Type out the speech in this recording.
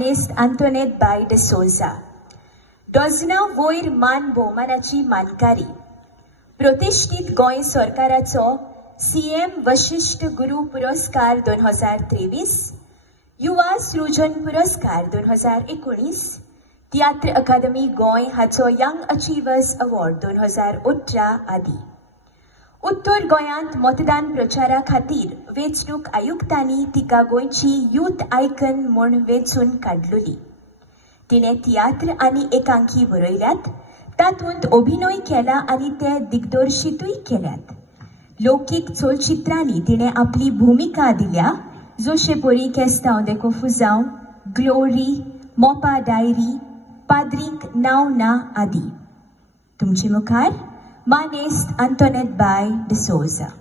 Nest आंतोनेट by day सोजा डॉझना वयर मान भोवमानाची मानकारी प्रतिश्ठीत गोंय सरकाराचो सीएम वशिष्ठ गुरु पुरस्कार 2023, युवा सृजन पुरस्कार 2019, तियात्र अकादमी गोंय हाचो यंग अचिव्हर्स अवॉर्ड 2018 आदी. उत्तर गोंयांत मतदान प्रचारा खातीर वेंचणूक आयुक्तांनी तिका गोंयची यूथ आयकन म्हूण वेंचून काडलेली. तिणें तियात्र आनी एकांकी बरयल्यात, तातूंत अभिनय केला आनी ते दिग्दर्शीतूय केल्यात. लौकीक चलचित्रांनी तिणें आपली भूमिका दिल्या, जशे परी केस्तांव देखो फुजांव, ग्लोरी, मोपा डायरी, पाद्रीक नांव ना आदी. तुमचे मुखार मानेस्त आंतोनेट बाय डे सोजा.